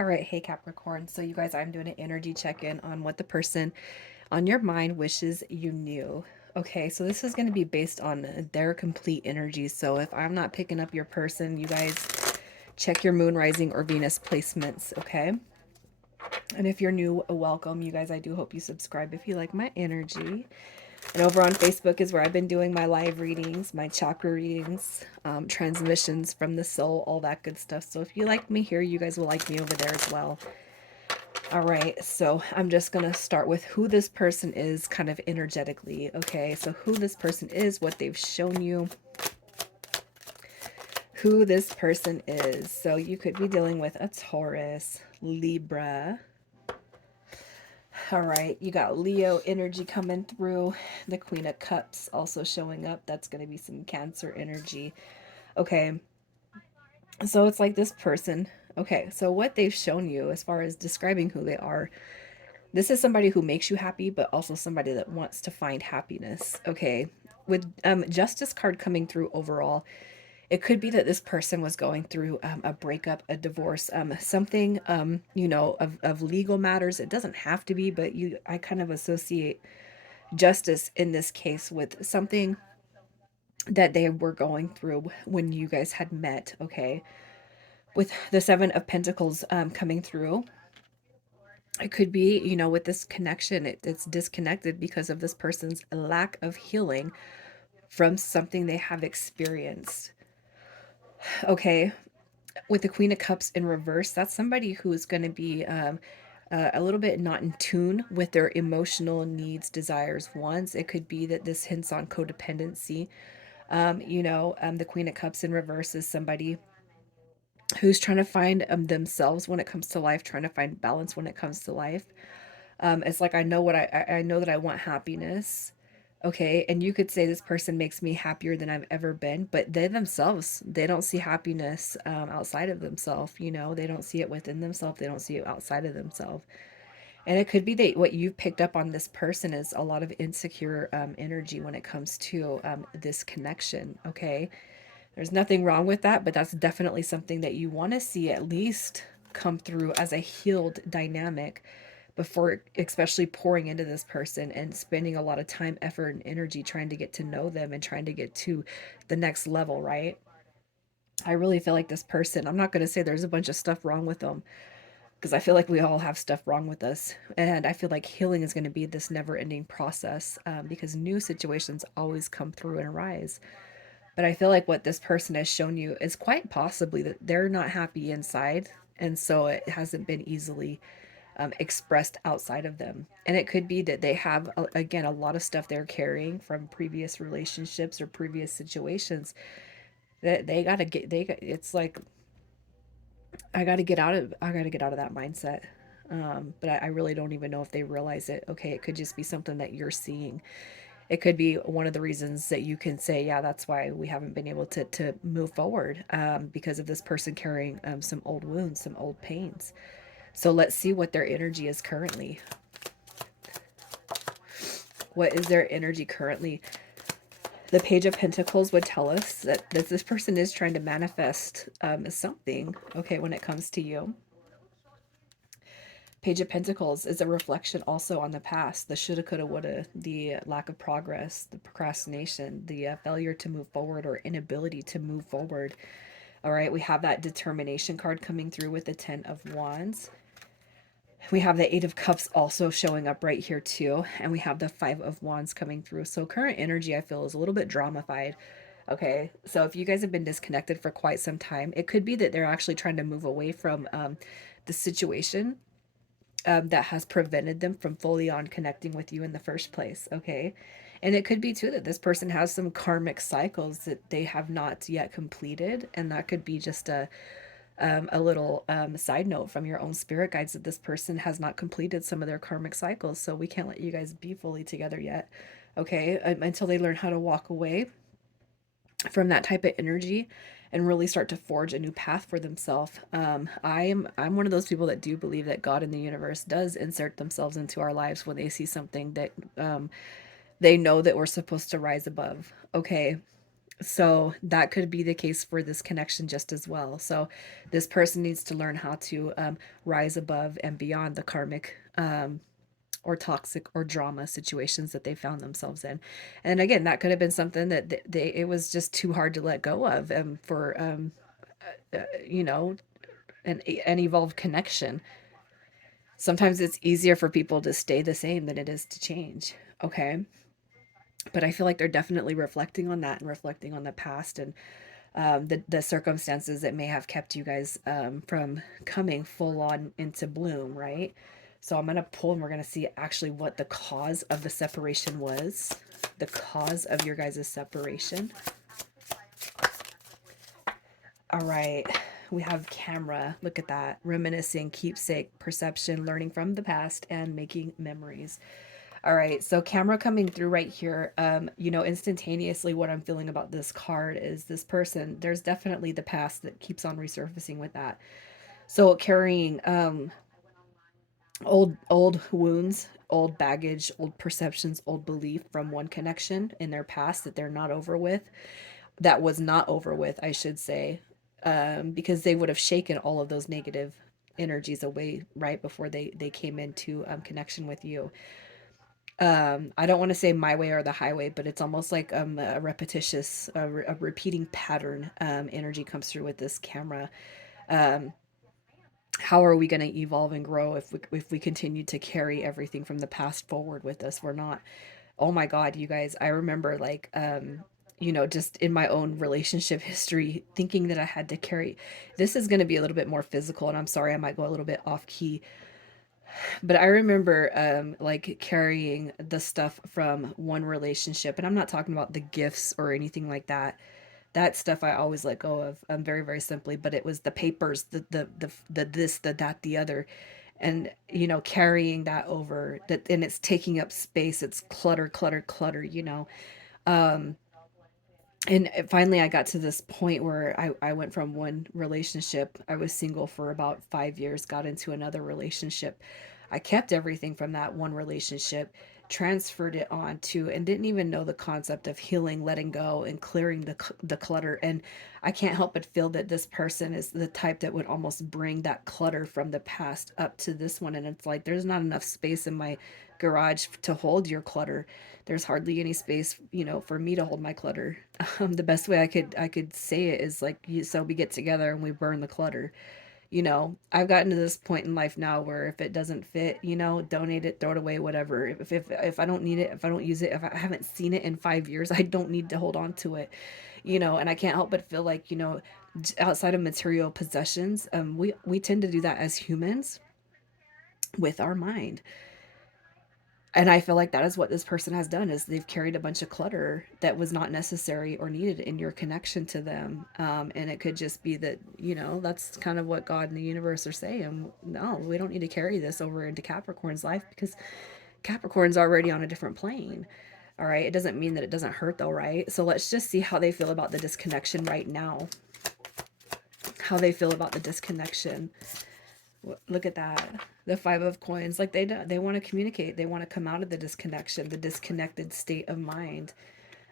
All right, hey Capricorn. So you guys, I'm doing an energy check-in on what the person on your mind wishes you knew. Okay, so this is going to be based on their complete energy. So if I'm not picking up your person, you guys check your moon, rising, or Venus placements, okay? And if you're new, welcome. You guys, I do hope you subscribe if you like my energy. And over on Facebook is where I've been doing my live readings, my chakra readings, transmissions from the soul, all that good stuff. So if you like me here, you guys will like me over there as well. All right, so I'm just going to start with who this person is kind of energetically. Okay, so who this person is, what they've shown you, who this person is. So you could be dealing with a Taurus, Libra. All right, you got Leo energy coming through, the Queen of Cups also showing up. That's going to be some Cancer energy. Okay, so it's like this person. Okay, so what they've shown you as far as describing who they are, this is somebody who makes you happy, but also somebody that wants to find happiness. Okay. With Justice card coming through overall, it could be that this person was going through a breakup, a divorce, something, of legal matters. It doesn't have to be, but I kind of associate justice in this case with something that they were going through when you guys had met. Okay. With the Seven of Pentacles coming through, it could be, with this connection, it's disconnected because of this person's lack of healing from something they have experienced. Okay, with the Queen of Cups in reverse, that's somebody who is going to be a little bit not in tune with their emotional needs, desires, wants. It could be that this hints on codependency. The Queen of Cups in reverse is somebody who's trying to find themselves when it comes to life, trying to find balance when it comes to life. It's like I know I know that I want happiness. Okay, and you could say this person makes me happier than I've ever been, but they themselves, they don't see happiness outside of themselves. They don't see it within themselves. They don't see it outside of themselves. And it could be that what you've picked up on this person is a lot of insecure energy when it comes to this connection. Okay, there's nothing wrong with that, but that's definitely something that you want to see at least come through as a healed dynamic before especially pouring into this person and spending a lot of time, effort, and energy trying to get to know them and trying to get to the next level, right? I really feel like this person, I'm not going to say there's a bunch of stuff wrong with them because I feel like we all have stuff wrong with us. And I feel like healing is going to be this never ending process because new situations always come through and arise. But I feel like what this person has shown you is quite possibly that they're not happy inside. And so it hasn't been easily expressed outside of them. And it could be that they have, again, a lot of stuff they're carrying from previous relationships or previous situations that they got to get, it's like, I got to get out of that mindset. But I really don't even know if they realize it. Okay. It could just be something that you're seeing. It could be one of the reasons that you can say, yeah, that's why we haven't been able to move forward because of this person carrying some old wounds, some old pains. So let's see what their energy is currently. What is their energy currently? The Page of Pentacles would tell us that this person is trying to manifest something, okay, when it comes to you. Page of Pentacles is a reflection also on the past, the shoulda, coulda, woulda, the lack of progress, the procrastination, the failure to move forward or inability to move forward. All right, we have that determination card coming through with the Ten of Wands. We have the Eight of Cups also showing up right here too. And we have the Five of Wands coming through. So current energy, I feel, is a little bit dramified. Okay, so if you guys have been disconnected for quite some time, it could be that they're actually trying to move away from the situation that has prevented them from fully on connecting with you in the first place. Okay, and it could be too that this person has some karmic cycles that they have not yet completed, and that could be just a little side note from your own spirit guides that this person has not completed some of their karmic cycles. So we can't let you guys be fully together yet. Okay. Until they learn how to walk away from that type of energy and really start to forge a new path for themselves. I'm one of those people that do believe that God in the universe does insert themselves into our lives when they see something that they know that we're supposed to rise above. Okay. So that could be the case for this connection just as well. So this person needs to learn how to rise above and beyond the karmic or toxic or drama situations that they found themselves in. And again, that could have been something that they it was just too hard to let go of for you know, an evolved connection. Sometimes it's easier for people to stay the same than it is to change. Okay. But I feel like they're definitely reflecting on that and reflecting on the past and the circumstances that may have kept you guys from coming full on into bloom, right? So I'm going to pull and we're going to see actually what the cause of the separation was. The cause of your guys' separation. All right. We have camera. Look at that. Reminiscing, keepsake, perception, learning from the past, and making memories. All right, so camera coming through right here. You know, instantaneously what I'm feeling about this card is this person, there's definitely the past that keeps on resurfacing with that. So carrying old wounds, old baggage, old perceptions, old belief from one connection in their past that they're not over with. That was not over with, I should say. Because they would have shaken all of those negative energies away right before they came into connection with you. I don't want to say my way or the highway, but it's almost like a repetitious a repeating pattern energy comes through with this camera. um how are we going to evolve and grow if we continue to carry everything from the past forward with us? We're not. Oh my god, you guys, I remember like you know, just in my own relationship history thinking that I had to carry, this is going to be a little bit more physical, and I'm sorry I might go a little bit off key. But I remember like carrying the stuff from one relationship, and I'm not talking about the gifts or anything like that. That stuff I always let go of, very very simply. But it was the papers, the this, the that, the other, and you know, carrying that over that, and it's taking up space. It's clutter, clutter, clutter. You know, um, and finally I got to this point where I went from one relationship. I was single for about 5 years, got into another relationship. I kept everything from that one relationship, transferred it on to, and didn't even know the concept of healing, letting go, and clearing the clutter. And I can't help but feel that this person is the type that would almost bring that clutter from the past up to this one. And it's like, there's not enough space in my garage to hold your clutter. There's hardly any space, you know, for me to hold my clutter. The best way I could say it is like, so we get together and we burn the clutter. You know, I've gotten to this point in life now where if it doesn't fit, you know, donate it, throw it away, whatever. If I don't need it, if I don't use it, if I haven't seen it in 5 years, I don't need to hold on to it. You know, and I can't help but feel like, you know, outside of material possessions, we tend to do that as humans with our mind. And I feel like that is what this person has done, is they've carried a bunch of clutter that was not necessary or needed in your connection to them. And it could just be that, you know, that's kind of what God and the universe are saying. No, we don't need to carry this over into Capricorn's life because Capricorn's already on a different plane. All right. It doesn't mean that it doesn't hurt though, right? So let's just see how they feel about the disconnection right now. How they feel about the disconnection. Look at that. The 5 of coins. Like they want to communicate. They want to come out of the disconnection, the disconnected state of mind.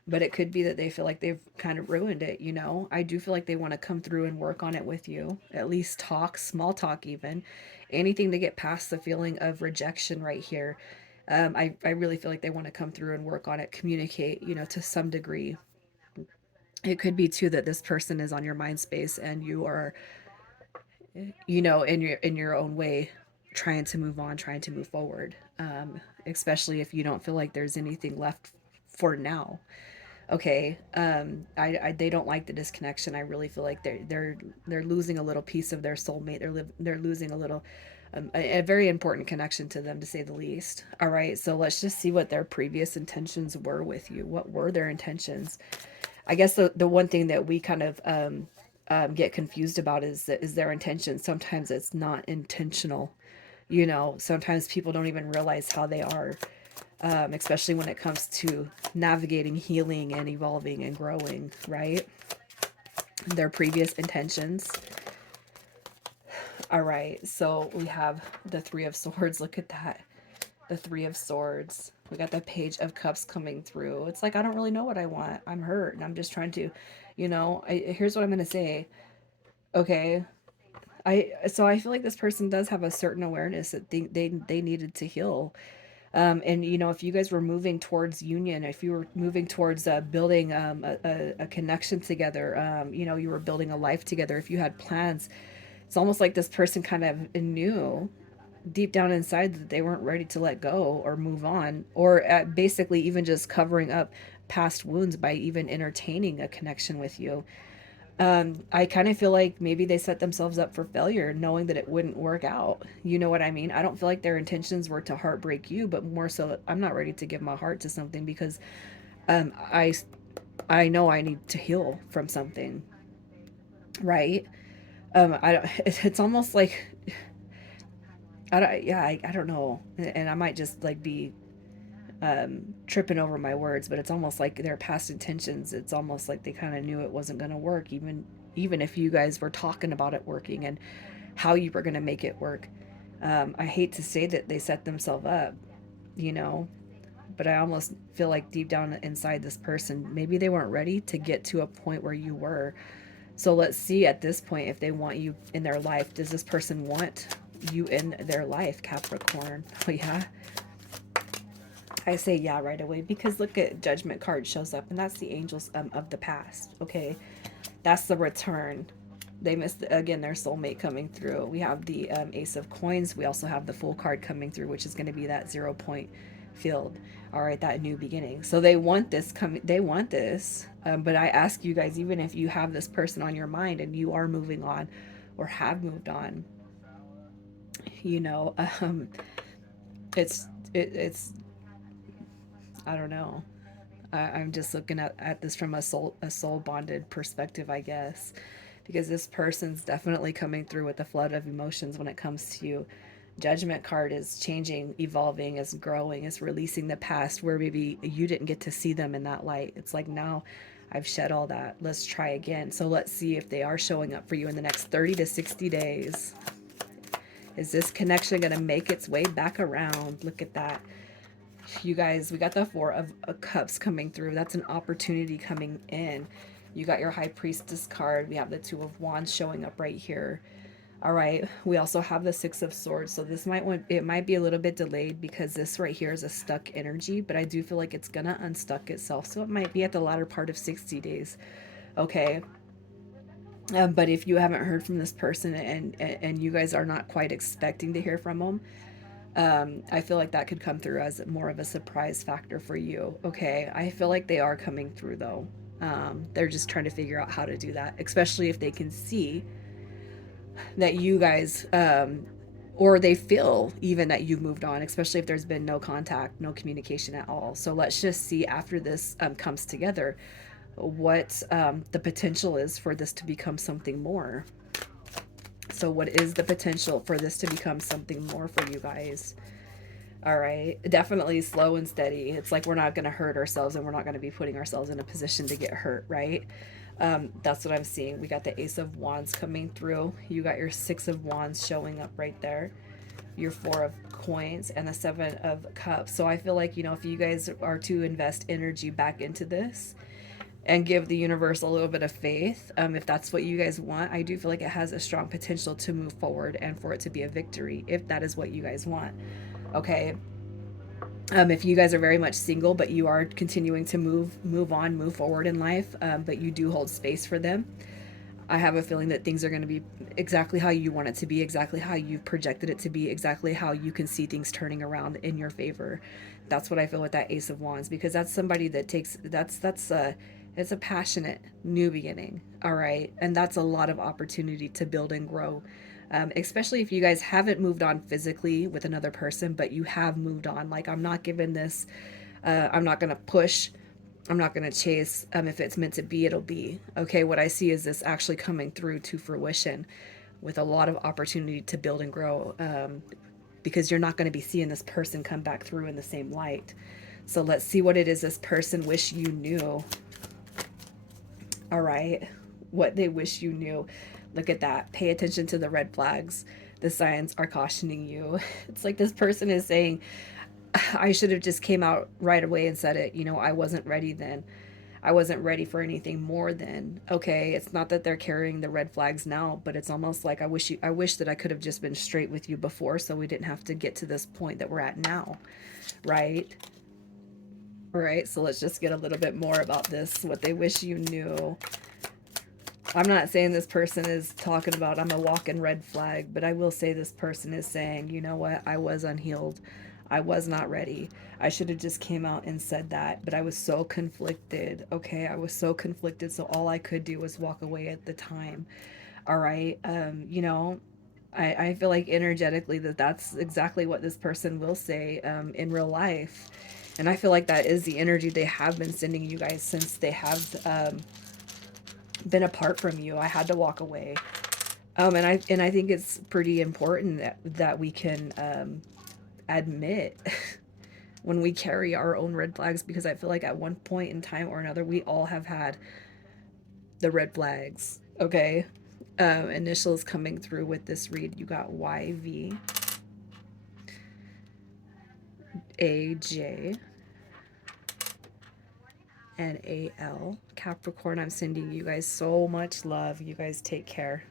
But it could be that they feel like they've kind of ruined it, you know? I do feel like they want to come through and work on it with you. At least talk, small talk even. Anything to get past the feeling of rejection right here. I really feel like they want to come through and work on it, communicate, you know, to some degree. It could be too that this person is on your mind space and you are, you know, in your own way, trying to move on, trying to move forward. Especially if you don't feel like there's anything left for now. Okay. They don't like the disconnection. I really feel like they're losing a little piece of their soulmate. They're losing a little, a very important connection to them, to say the least. All right, so let's just see what their previous intentions were with you. What were their intentions? I guess the one thing that we kind of get confused about is their intention. Sometimes it's not intentional. You know, sometimes people don't even realize how they are, especially when it comes to navigating, healing, and evolving and growing, right? Their previous intentions. All right, so we have the 3 of Swords. Look at that. The 3 of Swords. We got the Page of Cups coming through. It's like, I don't really know what I want. I'm hurt and I'm just trying to, here's what I'm going to say. Okay. So I feel like this person does have a certain awareness that they needed to heal. And if you guys were moving towards union, if you were moving towards building a connection together, you were building a life together, if you had plans, it's almost like this person kind of knew deep down inside that they weren't ready to let go or move on, or basically even just covering up past wounds by even entertaining a connection with you. I kind of feel like maybe they set themselves up for failure knowing that it wouldn't work out. You know what I mean? I don't feel like their intentions were to heartbreak you, but more so I'm not ready to give my heart to something because um, I, I know I need to heal from something, right? I don't, it's almost like, I don't know. And I might just like be tripping over my words, but it's almost like their past intentions. It's almost like they kind of knew it wasn't going to work, even if you guys were talking about it working and how you were going to make it work. I hate to say that they set themselves up, you know, but I almost feel like deep down inside this person, maybe they weren't ready to get to a point where you were. So let's see at this point if they want you in their life. Does this person want you in their life, Capricorn? Oh, yeah. I say yeah right away because look at Judgment card shows up, and that's the angels of the past. Okay, that's the return. They missed again their soulmate coming through. We have the Ace of Coins. We also have the Fool card coming through, which is going to be that 0 point field. All right, that new beginning. So they want this coming. They want this. But I ask you guys, even if you have this person on your mind and you are moving on, or have moved on, you know, it's I don't know. I'm just looking at this from a soul bonded perspective, I guess, because this person's definitely coming through with a flood of emotions when it comes to you. Judgment card is changing, evolving, is growing, is releasing the past where maybe you didn't get to see them in that light. It's like now I've shed all that. Let's try again. So let's see if they are showing up for you in the next 30 to 60 days. Is this connection going to make its way back around? Look at that. You guys, we got the Four of Cups coming through. That's an opportunity coming in. You got your High Priestess card. We have the Two of Wands showing up right here. All right. We also have the Six of Swords. So this it might be a little bit delayed because this right here is a stuck energy, but I do feel like it's gonna unstuck itself. So it might be at the latter part of 60 days. Okay. But if you haven't heard from this person and you guys are not quite expecting to hear from them, I feel like that could come through as more of a surprise factor for you. Okay, I feel like they are coming through though. They're just trying to figure out how to do that, especially if they can see that you guys, or they feel even that you've moved on, especially if there's been no contact, no communication at all. So let's just see after this comes together what the potential is for this to become something more. So what is the potential for this to become something more for you guys? All right. Definitely slow and steady. It's like we're not going to hurt ourselves and we're not going to be putting ourselves in a position to get hurt, right? That's what I'm seeing. We got the Ace of Wands coming through. You got your Six of Wands showing up right there. Your Four of Coins and the Seven of Cups. So I feel like, if you guys are to invest energy back into this and give the universe a little bit of faith, if that's what you guys want, I do feel like it has a strong potential to move forward and for it to be a victory if that is what you guys want. Okay. If you guys are very much single, but you are continuing to move on, move forward in life, but you do hold space for them, I have a feeling that things are going to be exactly how you want it to be, exactly how you projected it to be, exactly how you can see things turning around in your favor. That's what I feel with that Ace of Wands, because that's somebody that takes it's a passionate new beginning. All right, and that's a lot of opportunity to build and grow. Especially if you guys haven't moved on physically with another person, but you have moved on. Like, I'm not giving this, I'm not going to push, I'm not going to chase. If it's meant to be, it'll be. Okay, what I see is this actually coming through to fruition with a lot of opportunity to build and grow, because you're not going to be seeing this person come back through in the same light. So let's see what it is this person wish you knew. All right, what they wish you knew. Look at that. Pay attention to the red flags. The signs are cautioning you. It's like this person is saying, I should have just came out right away and said it. You know, I wasn't ready then. I wasn't ready for anything more than, okay, it's not that they're carrying the red flags now, but it's almost like I wish that I could have just been straight with you before so we didn't have to get to this point that we're at now, right? All right, so let's just get a little bit more about this, what they wish you knew. I'm not saying this person is talking about I'm a walking red flag, but I will say this person is saying, you know what, I was unhealed. I was not ready. I should have just came out and said that, but I was so conflicted. Okay, I was so conflicted, so all I could do was walk away at the time. All right, you know, I feel like energetically that that's exactly what this person will say in real life. And I feel like that is the energy they have been sending you guys since they have been apart from you. I had to walk away. And I think it's pretty important that we can admit when we carry our own red flags, because I feel like at one point in time or another we all have had the red flags. Okay, initials coming through with this read. You got YV, AJ, and AL. Capricorn, I'm sending you guys so much love. You guys take care.